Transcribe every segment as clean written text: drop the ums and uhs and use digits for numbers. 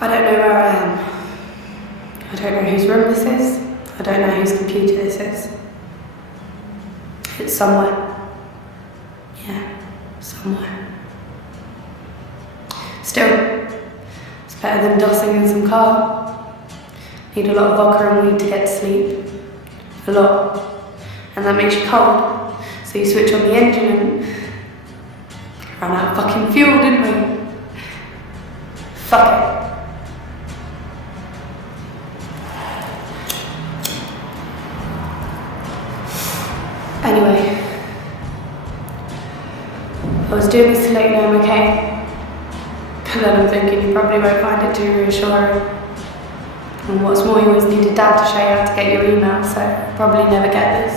I don't know where I am. I don't know whose room this is. I don't know whose computer this is. It's somewhere. Yeah, somewhere. Still, it's better than dossing in some car. Need a lot of vodka and weed to get to sleep. A lot. And that makes you cold. So you switch on the engine and ran out of fucking fuel, didn't we? Fuck it. Anyway, I was doing this to let you know I'm okay, but then I'm thinking you probably won't find it too reassuring. And what's more, you always need a dad to show you how to get your email, so I'll probably never get this.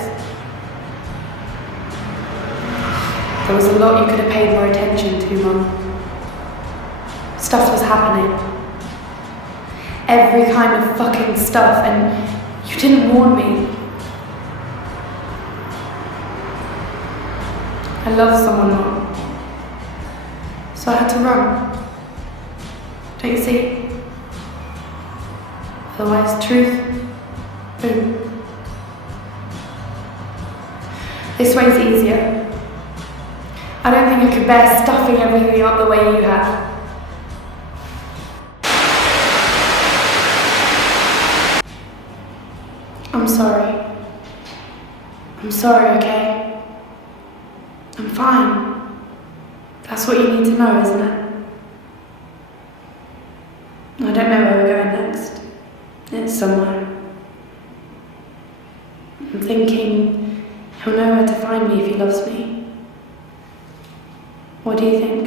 There was a lot you could have paid more attention to, Mum. Stuff was happening. Every kind of fucking stuff, and you didn't warn me. I love someone, Mum. So I had to run. Don't you see? Otherwise, truth, boom. This way's easier. I don't think I could bear stuffing everything up the way you have. I'm sorry. I'm sorry, okay? I'm fine. That's what you need to know, isn't it? I don't know where we're going next. It's somewhere. I'm thinking he'll know where to find me if he loves me. What do you think?